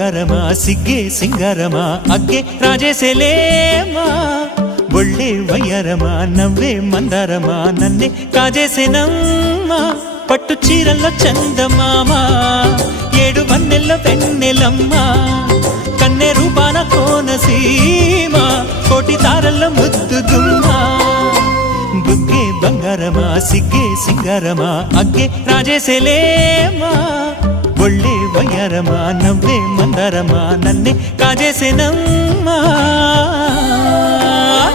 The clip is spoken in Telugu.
బంగారమా సిగ్గే సింగారమా అగ్గే రాజేసేలేమా ఒళ్ళే వయ్యారమా నవ్వే మందారమా నన్నే కాజేసేనమ్మా పట్టు చీరల్లో చందమామా ఏడు వన్నెల్లో వెన్నెలమ్మా కన్నె రూపాన కోనసీమ కోటి తారల్లో ముద్దుగుమ్మా బుగ్గే బంగారమా సిగ్గే సింగారమా అగ్గే రాజేసేలేమా ఒళ్ళే వయ్యారమా నవ్వే మందారమా నన్నే కాజేసేనమ్మా